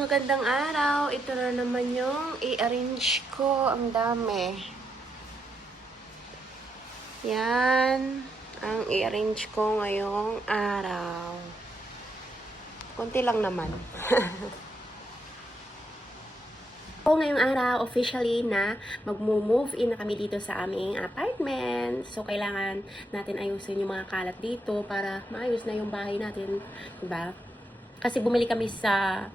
Magandang araw. Ito na naman yung i-arrange ko. Ang dami. Yan. Ang i-arrange ko ngayong araw. Konti lang naman. So, ngayong araw, officially na mag-move in na kami dito sa aming apartment. So, kailangan natin ayusin yung mga kalat dito para maayos na yung bahay natin. Diba? Kasi bumili kami sa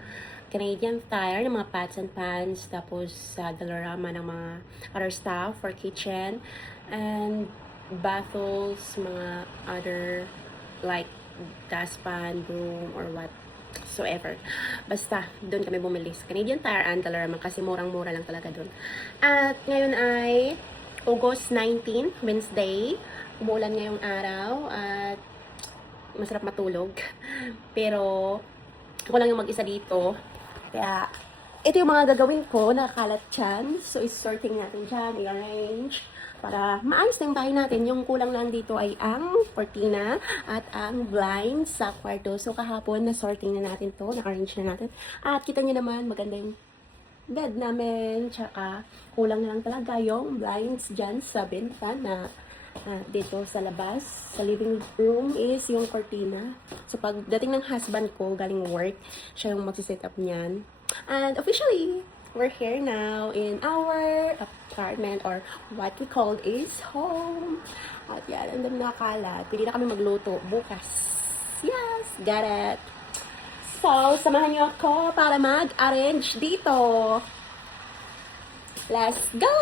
Canadian Tire ng mga pots and pans, tapos sa Dollarama ng mga other stuff for kitchen, and battles, mga other like dustpan, broom, or whatsoever. Basta, doon kami bumili sa Canadian Tire and Dollarama kasi murang-mura lang talaga doon. At ngayon ay August 19, Wednesday. Umuulan ngayong araw at masarap matulog. Pero ako lang yung mag-isa dito. Kaya, ito yung mga gagawin ko, nakakalat dyan. So, is-sorting natin dyan, i-arrange, para maayos na yung bahay natin. Yung kulang lang dito ay ang cortina at ang blinds sa kwarto. So, kahapon, na-sorting na natin to, na-arrange na natin. At kita nyo naman, maganda yung bed namin. Tsaka, kulang na lang talaga yung blinds dyan sa bintana. Dito sa labas, sa living room is yung cortina. So, pagdating ng husband ko, galing work, siya yung magsiset up niyan. And officially, we're here now in our apartment or what we called is home. At yan, ang dami nakalat. Pwede na kami magluto bukas. Yes, got it. So, samahan niyo ako para mag-arrange dito. Let's go!